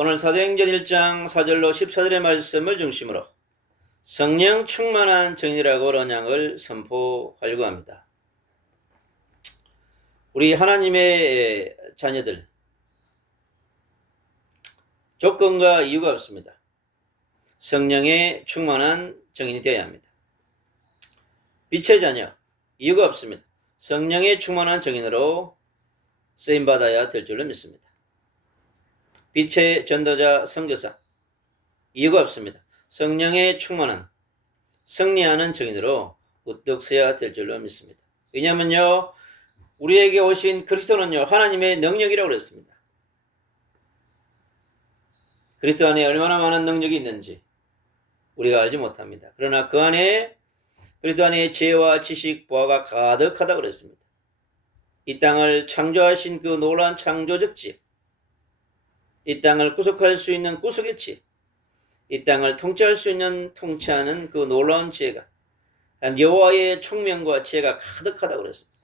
오늘 사도행전 1장 4절로 14절의 말씀을 중심으로 성령 충만한 정의라고 언약을 선포하려고 합니다. 우리 하나님의 자녀들, 조건과 이유가 없습니다. 성령의 충만한 정인이 되어야 합니다. 빛의 자녀, 이유가 없습니다. 성령의 충만한 정인으로 쓰임받아야 될 줄로 믿습니다. 빛의 전도자, 선교사, 이유가 없습니다. 성령의 충만한 승리하는 정인으로 우뚝 서야 될 줄로 믿습니다. 왜냐하면요, 우리에게 오신 그리스도는요, 하나님의 능력이라고 그랬습니다. 그리스도 안에 얼마나 많은 능력이 있는지 우리가 알지 못합니다. 그러나 그 안에 그리스도 안에 지혜와 지식, 보화가 가득하다고 그랬습니다. 이 땅을 창조하신 그 놀라운 창조적 지혜, 이 땅을 구속할 수 있는 구속의 지혜, 이 땅을 통치할 수 있는 통치하는 그 놀라운 지혜가, 여호와의 총명과 지혜가 가득하다고 그랬습니다.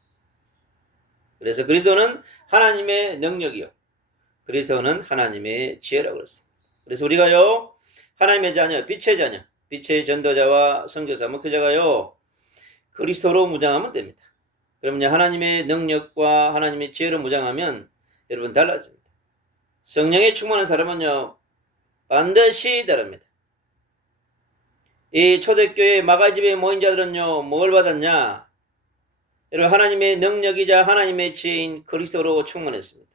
그래서 그리스도는 하나님의 능력이요, 그리스도는 하나님의 지혜라고 그랬습니다. 그래서 우리가요, 하나님의 자녀, 빛의 자녀, 빛의 전도자와 선교사, 목회자가요, 그리스도로 무장하면 됩니다. 그러면 하나님의 능력과 하나님의 지혜로 무장하면 여러분 달라집니다. 성령에 충만한 사람은요, 반드시 다릅니다. 이 초대교회 마가집에 모인 자들은요, 뭘 받았냐? 여러분, 하나님의 능력이자 하나님의 지혜인 그리스도로 충만했습니다.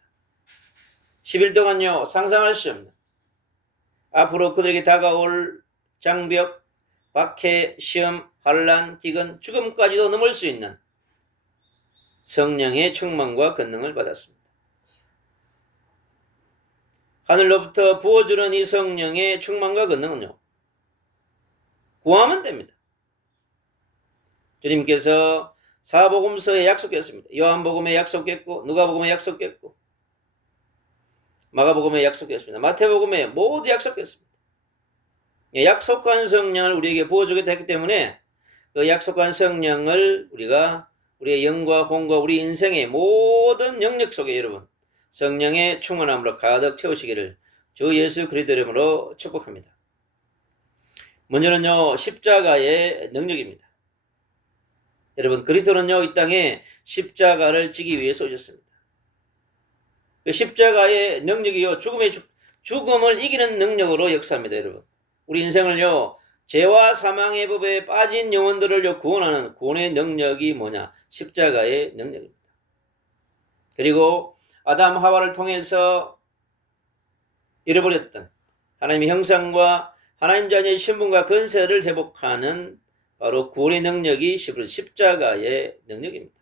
10일 동안요, 상상할 수 없는, 앞으로 그들에게 다가올 장벽, 박해, 시험, 환난, 기근, 죽음까지도 넘을 수 있는 성령의 충만과 권능을 받았습니다. 하늘로부터 부어주는 이 성령의 충만과 권능은요, 구하면 됩니다. 주님께서 사복음서에 약속했습니다. 요한복음에 약속했고, 누가복음에 약속했고, 마가복음에 약속했습니다. 마태복음에 모두 약속했습니다. 약속한 성령을 우리에게 부어주겠다 했기 때문에 그 약속한 성령을 우리가 우리의 영과 혼과 우리 인생의 모든 영역 속에 여러분 성령의 충만함으로 가득 채우시기를 주 예수 그리스도 이름으로 축복합니다. 먼저는요, 십자가의 능력입니다. 여러분, 그리스도는요, 이 땅에 십자가를 지기 위해서 오셨습니다. 그 십자가의 능력이요, 죽음을 이기는 능력으로 역사합니다. 여러분, 우리 인생을요, 죄와 사망의 법에 빠진 영혼들을요, 구원하는 구원의 능력이 뭐냐? 십자가의 능력입니다. 그리고 아담 하와를 통해서 잃어버렸던 하나님의 형상과 하나님 자녀의 신분과 권세를 회복하는 바로 구원의 능력이 십자가의 능력입니다.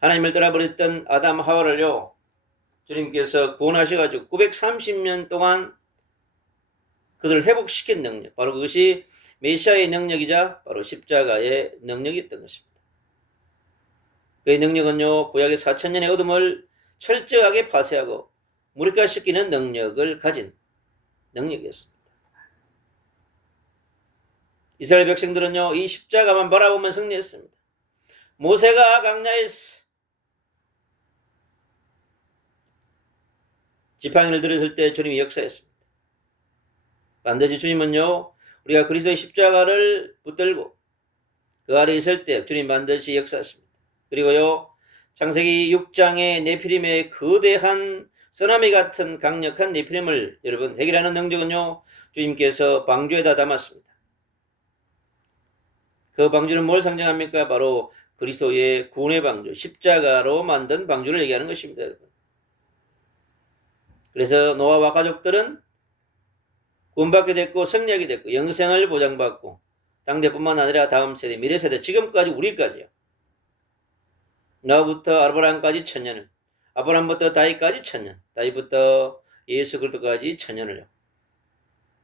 하나님을 떠나버렸던 아담 하와를요, 주님께서 구원하셔가지고 930년 동안 그들을 회복시킨 능력, 바로 그것이 메시아의 능력이자 바로 십자가의 능력이었던 것입니다. 그의 능력은요, 구약의 4000년의 어둠을 철저하게 파쇄하고 무력화시키는 능력을 가진 능력이었습니다. 이스라엘 백성들은요, 이 십자가만 바라보면 승리했습니다. 모세가 광야에서 지팡이를 들었을 때 주님이 역사했습니다. 반드시 주님은요, 우리가 그리스도의 십자가를 붙들고 그 아래 있을 때 주님 반드시 역사하십니다. 그리고요, 창세기 6장의 네피림의 거대한 쓰나미 같은 강력한 네피림을 여러분 해결하는 능력은요, 주님께서 방주에다 담았습니다. 그 방주는 뭘 상징합니까? 바로 그리스도의 구원의 방주, 십자가로 만든 방주를 얘기하는 것입니다. 여러분. 그래서 노아와 가족들은 구원받게 됐고 승리하게 됐고 영생을 보장받고 당대뿐만 아니라 다음 세대, 미래 세대, 지금까지 우리까지요. 노아부터 아브라함까지 1000년을, 아브라함부터 다윗까지 1000년, 다윗부터 예수 그리스도까지 1000년을요.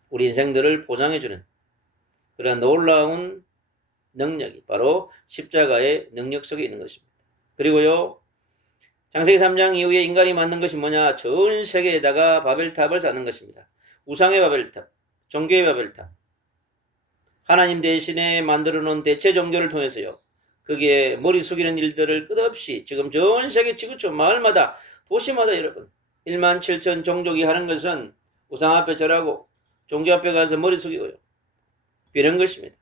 우리 인생들을 보장해주는 그런 놀라운 능력이 바로 십자가의 능력 속에 있는 것입니다. 그리고요, 창세기 3장 이후에 인간이 만든 것이 뭐냐? 전 세계에다가 바벨탑을 쌓는 것입니다. 우상의 바벨탑, 종교의 바벨탑, 하나님 대신에 만들어 놓은 대체 종교를 통해서요, 거기에 머리 숙이는 일들을 끝없이 지금 전 세계 지구촌 마을마다 도시마다 여러분 1만 7천 종족이 하는 것은 우상 앞에 절하고 종교 앞에 가서 머리 숙이고요. 이런 것입니다.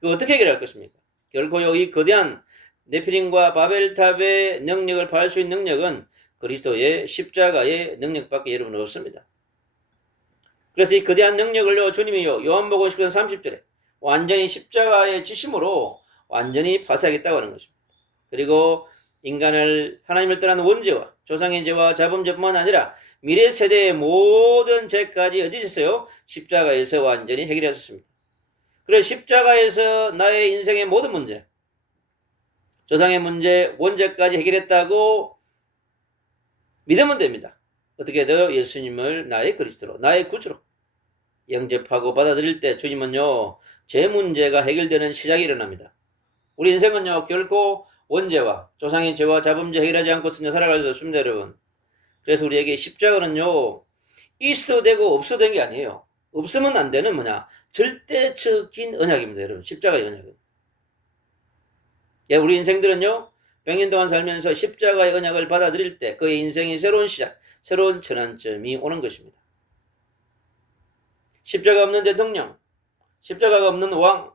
그 어떻게 해결할 것입니까? 결코요, 이 거대한 네피림과 바벨탑의 능력을 발할 수 있는 능력은 그리스도의 십자가의 능력밖에 여러분 없습니다. 그래서 이 거대한 능력을요, 주님이요, 요한복음 10장 30절에 완전히 십자가의 지심으로 완전히 파쇄하겠다고 하는 것입니다. 그리고 인간을 하나님을 떠난 원죄와 조상의 죄와 자범죄뿐만 아니라 미래 세대의 모든 죄까지 어디서요? 십자가에서 완전히 해결하셨습니다. 그래서 십자가에서 나의 인생의 모든 문제, 조상의 문제, 원죄까지 해결했다고 믿으면 됩니다. 어떻게 해도 예수님을 나의 그리스도로, 나의 구주로 영접하고 받아들일 때 주님은요, 제 문제가 해결되는 시작이 일어납니다. 우리 인생은요, 결코 원죄와 조상의 죄와 자범죄 해결하지 않고서는 살아갈 수 없습니다, 여러분. 그래서 우리에게 십자가는요, 있어도 되고 없어도 되는 게 아니에요. 없으면 안 되는 뭐냐? 절대적인 언약입니다, 여러분. 십자가의 언약은. 예, 우리 인생들은요, 100년 동안 살면서 십자가의 언약을 받아들일 때 그의 인생이 새로운 시작, 새로운 전환점이 오는 것입니다. 십자가 없는 대통령, 십자가가 없는 왕,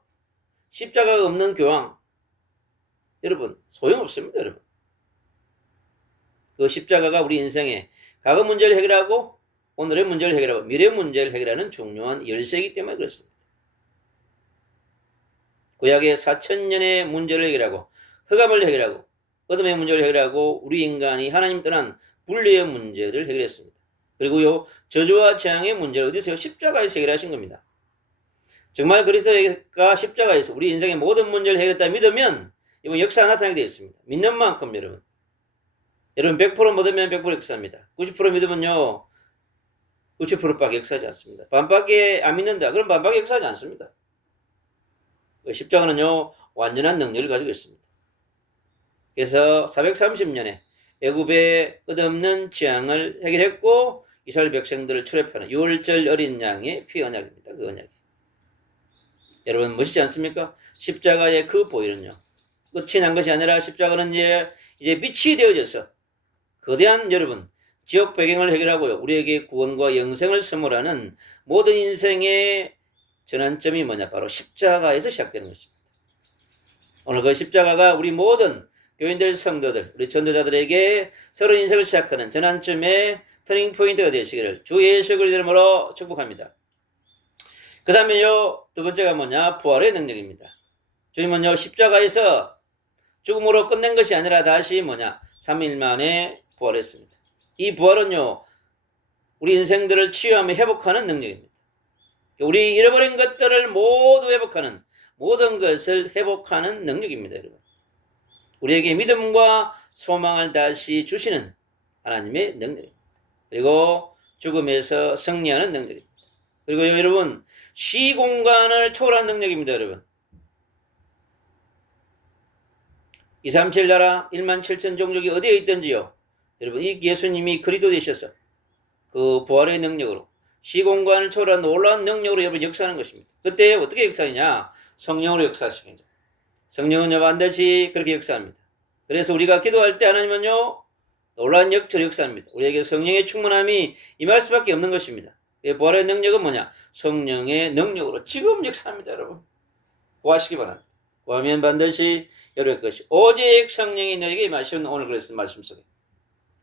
십자가가 없는 교황, 여러분 소용없습니다, 여러분. 그 십자가가 우리 인생의 과거 문제를 해결하고 오늘의 문제를 해결하고 미래의 문제를 해결하는 중요한 열쇠이기 때문에 그렇습니다. 구약의 4,000년의 문제를 해결하고 흑암을 해결하고 어둠의 문제를 해결하고 우리 인간이 하나님 떠난 분리의 문제를 해결했습니다. 그리고요, 저주와 재앙의 문제를 어디서요? 십자가에서 해결하신 겁니다. 정말 그리스도가 십자가에서 우리 인생의 모든 문제를 해결했다 믿으면 이번 역사가 나타나게 되어 있습니다. 믿는 만큼 여러분 100% 믿으면 100% 역사입니다. 90% 믿으면요 90%밖에 역사하지 않습니다. 반밖에 안 믿는다. 그럼 반밖에 역사하지 않습니다. 십자가는요 완전한 능력을 가지고 있습니다. 그래서 430년에 애굽의 끝없는 재앙을 해결했고 이스라엘 백성들을 출애굽하는 6월절 어린 양의 피 언약입니다. 그 언약이. 여러분 멋있지 않습니까? 십자가의 그 보혈은요 끝이 난 것이 아니라 십자가는 이제 빛이 되어져서 거대한 여러분 지옥 배경을 해결하고요 우리에게 구원과 영생을 선물하는 모든 인생의 전환점이 뭐냐? 바로 십자가에서 시작되는 것입니다. 오늘 그 십자가가 우리 모든 교인들, 성도들, 우리 전도자들에게 새로운 인생을 시작하는 전환점의 터닝 포인트가 되시기를 주 예수 그리스도 이름으로 축복합니다. 그 다음에요 두 번째가 뭐냐? 부활의 능력입니다. 주님은요 십자가에서 죽음으로 끝낸 것이 아니라 다시 뭐냐? 3일 만에 부활했습니다. 이 부활은요 우리 인생들을 치유하며 회복하는 능력입니다. 우리 잃어버린 것들을 모두 회복하는 모든 것을 회복하는 능력입니다, 여러분. 우리에게 믿음과 소망을 다시 주시는 하나님의 능력입니다. 그리고 죽음에서 승리하는 능력입니다. 그리고 여러분 시공간을 초월한 능력입니다, 여러분. 237 나라 1만 7천 종족이 어디에 있든지요. 여러분 이 예수님이 그리스도 되셔서 그 부활의 능력으로 시공간을 초월한 놀라운 능력으로 여러분 역사하는 것입니다. 그때 어떻게 역사하냐? 성령으로 역사하시는 거죠. 성령은요 반드시 그렇게 역사합니다. 그래서 우리가 기도할 때 하나님은요 놀라운 역사를 역사합니다. 우리에게 성령의 충만함이 임할 수밖에 없는 것입니다. 부활의 능력은 뭐냐? 성령의 능력으로 지금 역사합니다, 여러분. 구하시기 바랍니다. 구하면 반드시 여러분의 것이 오직 성령이 너에게 임하시는 오늘 그랬던 말씀 속에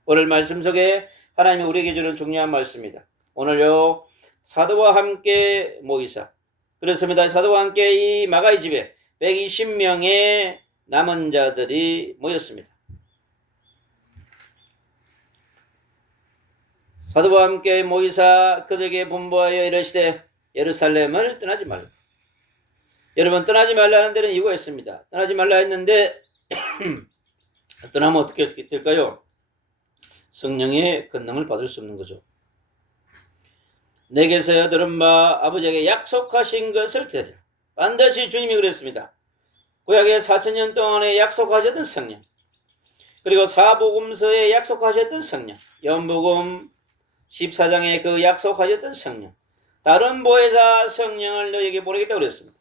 오늘 말씀 속에 하나님이 우리에게 주는 중요한 말씀입니다. 오늘요 사도와 함께 모이사 그렇습니다. 사도와 함께 이 마가의 집에 120명의 남은 자들이 모였습니다. 사도와 함께 모이사 그들에게 분부하여 이르시되 예루살렘을 떠나지 말라. 여러분 떠나지 말라는 데는 이유가 있습니다. 떠나지 말라 했는데 떠나면 어떻게 될까요? 성령의 권능을 받을 수 없는 거죠. 내게서 들은 바 아버지에게 약속하신 것을 기다리라. 반드시 주님이 그랬습니다. 구약의 4,000년 동안에 약속하셨던 성령, 그리고 사복음서에 약속하셨던 성령, 요한복음 14장에 그 약속하셨던 성령, 다른 보혜사 성령을 너에게 보내겠다고 그랬습니다.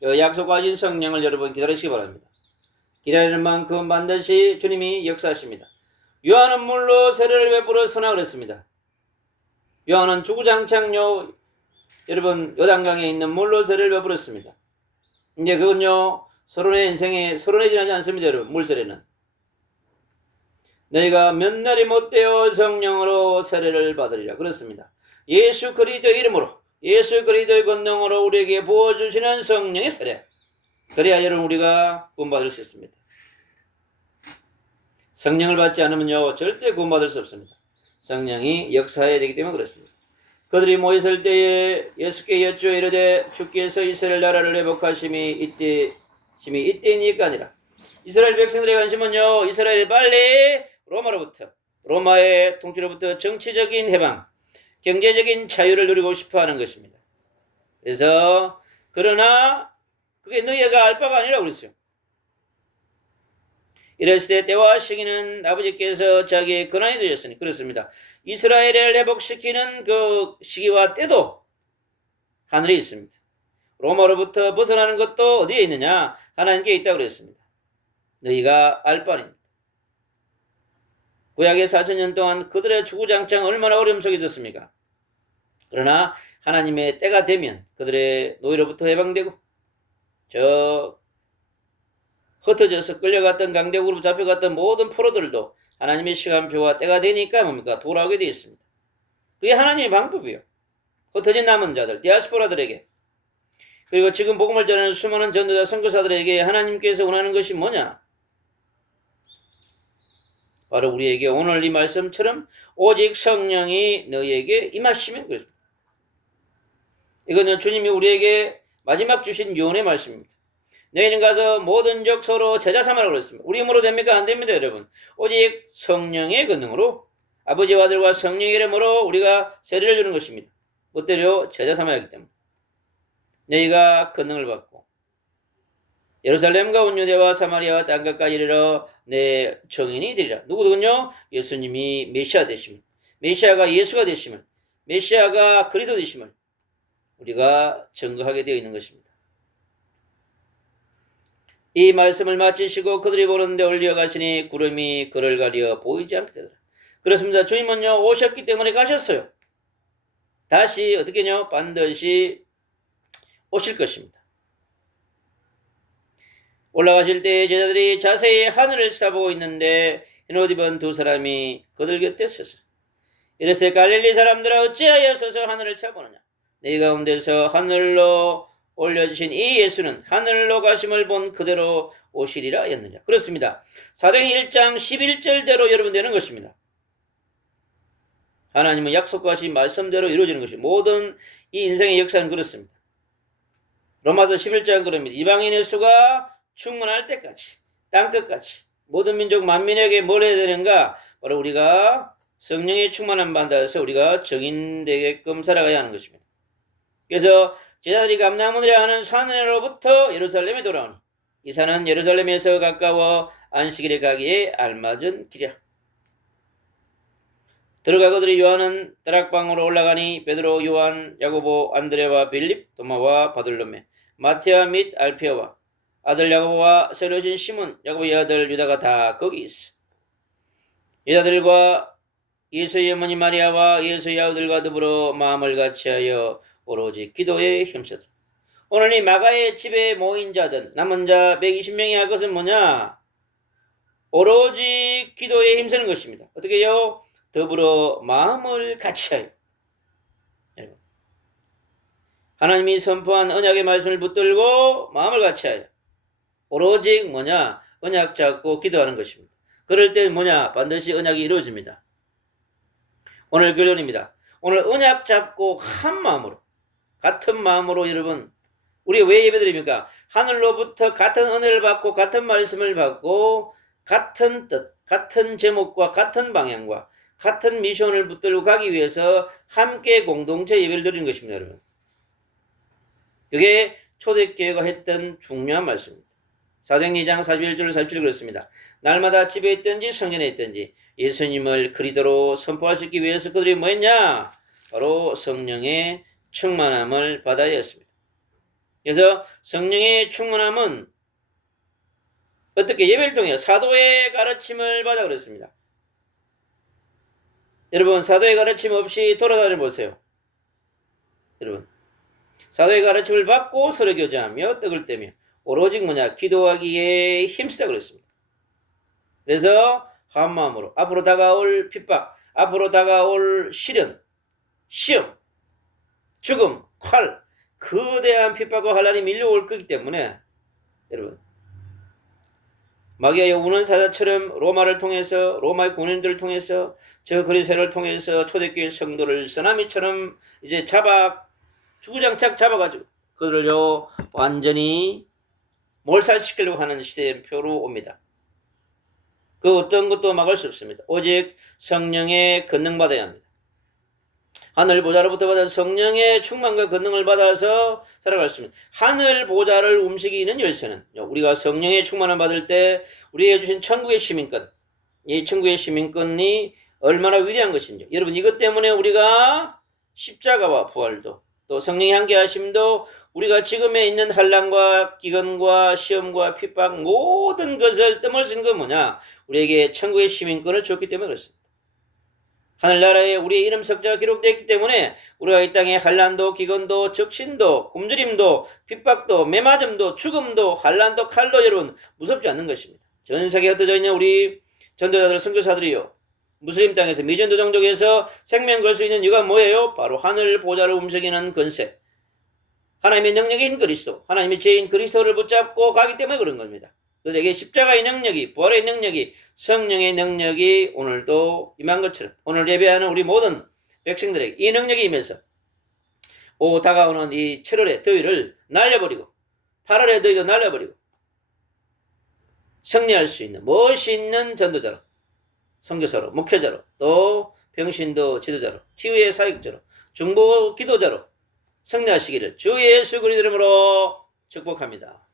그 약속하신 성령을 여러분 기다리시기 바랍니다. 기다리는 만큼 반드시 주님이 역사하십니다. 요한은 물로 세례를 베풀었으나 그랬습니다. 요한은 주구장창 여러분 요단강에 있는 물로 세례를 베풀었습니다. 이제 그건요 서론의 인생에 서론에 지나지 않습니다. 여러분 물세례는 너희가 몇 날이 못되어 성령으로 세례를 받으리라 그렇습니다. 예수 그리스도의 이름으로 예수 그리스도의 권능으로 우리에게 부어주시는 성령의 세례, 그래야 여러분 우리가 구원받을 수 있습니다. 성령을 받지 않으면요 절대 구원받을 수 없습니다. 성령이 역사해야 되기 때문에 그렇습니다. 그들이 모였을 때에 예수께 여쭈어 이르되 주께서 이스라엘 나라를 회복하심이 이때이니까 아니라 이스라엘 백성들의 관심은요 이스라엘이 빨리 로마의 통치로부터 정치적인 해방, 경제적인 자유를 누리고 싶어하는 것입니다. 그래서 그러나 그게 너희가 알 바가 아니라고 그랬어요. 이랬을 때와 시기는 아버지께서 자기의 권한이 되셨으니 그렇습니다. 이스라엘을 회복시키는 그 시기와 때도 하늘에 있습니다. 로마로부터 벗어나는 것도 어디에 있느냐? 하나님께 있다고 그랬습니다. 너희가 알 바입니다. 구약의 4,000년 동안 그들의 주구장창 얼마나 어려움 속에 있었습니까? 그러나 하나님의 때가 되면 그들의 노예로부터 해방되고 흩어져서 끌려갔던 강대국으로 잡혀갔던 모든 포로들도 하나님의 시간표와 때가 되니까 뭡니까? 돌아오게 되어 있습니다. 그게 하나님의 방법이에요. 흩어진 남은 자들, 디아스포라들에게, 그리고 지금 복음을 전하는 수많은 전도자 선교사들에게 하나님께서 원하는 것이 뭐냐? 바로 우리에게 오늘 이 말씀처럼 오직 성령이 너희에게 임하시면 그렇습니다. 이거는 주님이 우리에게 마지막 주신 유언의 말씀입니다. 너희는 가서 모든 족 서로 제자 삼으라고 그랬습니다. 우리 힘으로 됩니까? 안 됩니다, 여러분. 오직 성령의 권능으로 아버지와 아들과 성령의 이름으로 우리가 세례를 주는 것입니다. 멋대로 제자 삼아야 하기 때문에. 너희가 권능을 받고 예루살렘과 온 유대와 사마리아와 땅끝까지 이르러 내 증인이 되리라. 누구든요? 예수님이 메시아 되심을, 메시아가 예수가 되심을, 메시아가 그리스도 되심을 우리가 증거하게 되어 있는 것입니다. 이 말씀을 마치시고 그들이 보는데 올려가시니 구름이 그를 가려 보이지 않게 되더라. 그렇습니다. 주님은요 오셨기 때문에 가셨어요. 다시 어떻게요? 반드시 오실 것입니다. 올라가실 때 제자들이 자세히 하늘을 쳐다보고 있는데 흰옷 입은 두 사람이 그들 곁에 서서 이르되 갈릴리 사람들아 어찌하여 서서 하늘을 쳐다보느냐? 네 가운데서 하늘로 올려주신 이 예수는 하늘로 가심을 본 그대로 오시리라 했느냐? 그렇습니다. 사도행 1장 11절대로 여러분 되는 것입니다. 하나님은 약속하신 말씀대로 이루어지는 것입니다. 모든 이 인생의 역사는 그렇습니다. 로마서 11장은 그럽니다. 이방인의 수가 충만할 때까지 땅끝까지 모든 민족 만민에게 뭘 해야 되는가? 바로 우리가 성령의 충만함 받아서 우리가 정인되게끔 살아가야 하는 것입니다. 그래서 제자들이 감람원이라 하는 산으로부터 예루살렘에 돌아오니 이 산은 예루살렘에서 가까워 안식일에 가기에 알맞은 길이야. 들어가거들이 요한은 다락방으로 올라가니 베드로, 요한, 야고보, 안드레와 빌립, 도마와 바돌로메, 마테아 및 알페오와 아들 야고보와 새로 오신 시몬, 야고보의 아들 유다가 다 거기 있어. 여자들과 예수의 어머니 마리아와 예수의 아들과 더불어 마음을 같이하여 오로지 기도에 힘쓰더라. 오늘 이 마가의 집에 모인 자들 남은 자 120명이 할 것은 뭐냐? 오로지 기도에 힘쓰는 것입니다. 어떻게 해요? 더불어 마음을 같이하여. 하나님이 선포한 언약의 말씀을 붙들고 마음을 같이하여 오로지 뭐냐? 언약 잡고 기도하는 것입니다. 그럴 때 뭐냐? 반드시 언약이 이루어집니다. 오늘 결론입니다. 오늘 언약 잡고 한 마음으로 같은 마음으로 여러분 우리가 왜 예배드립니까? 하늘로부터 같은 은혜를 받고 같은 말씀을 받고 같은 뜻, 같은 제목과 같은 방향과 같은 미션을 붙들고 가기 위해서 함께 공동체 예배를 드리는 것입니다. 여러분. 이게 초대교회가 했던 중요한 말씀입니다. 사도행 2장 41절 47절 그렇습니다. 날마다 집에 있든지 성전에 있든지 예수님을 그리스도로 선포하시기 위해서 그들이 뭐 했냐? 바로 성령의 충만함을 받아야 했습니다. 그래서 성령의 충만함은 어떻게 예배를 통해 사도의 가르침을 받아 그랬습니다. 여러분 사도의 가르침 없이 돌아다녀 보세요. 여러분 사도의 가르침을 받고 서로교제하며 떡을 떼며 오로지 뭐냐 기도하기에 힘쓰다 그랬습니다. 그래서 한 마음으로 앞으로 다가올 핍박, 앞으로 다가올 시련, 시험, 죽음, 칼, 거대한 핍박과 환란이 밀려올 거기 때문에 여러분 마귀의 우는 사자처럼 로마를 통해서 로마의 군인들을 통해서 저 그리스도를 통해서 초대교회 성도를 쓰나미처럼 이제 주구장창 잡아가지고 그들을요 완전히 몰살시키려고 하는 시대표로 옵니다. 그 어떤 것도 막을 수 없습니다. 오직 성령의 권능 받아야 합니다. 하늘 보좌로부터 받아 성령의 충만과 권능을 받아서 살아갈 수 있습니다. 하늘 보좌를 움직이는 열쇠는 우리가 성령의 충만을 받을 때 우리에게 주신 천국의 시민권, 이 천국의 시민권이 얼마나 위대한 것인지 여러분 이것 때문에 우리가 십자가와 부활도 또 성령의 함께하심도 우리가 지금에 있는 환난과 기근과 시험과 핍박 모든 것을 떠넘어진 건 뭐냐? 우리에게 천국의 시민권을 줬기 때문에 그렇습니다. 하늘나라에 우리의 이름 석자가 기록되어 있기 때문에 우리가 이 땅에 환난도 기근도 적신도 굶주림도 핍박도 매맞음도 죽음도 환난도 칼도 여러분 무섭지 않는 것입니다. 전 세계에 흩어져 있는 우리 전도자들 선교사들이요 무슬림 땅에서 미전도 종족에서 생명 걸 수 있는 이유가 뭐예요? 바로 하늘 보좌를 움직이는 권세, 하나님의 능력인 그리스도, 하나님의 죄인 그리스도를 붙잡고 가기 때문에 그런 겁니다. 그들에게 십자가의 능력이, 부활의 능력이, 성령의 능력이 오늘도 임한 것처럼 오늘 예배하는 우리 모든 백성들에게 이 능력이 임해서 다가오는 이 7월의 더위를 날려버리고 8월의 더위도 날려버리고 승리할 수 있는 멋있는 전도자로, 선교사로, 목회자로, 또 병신도 지도자로, 치유의 사역자로, 중보 기도자로 승리하시기를 주 예수 그리스도 이름으로 축복합니다.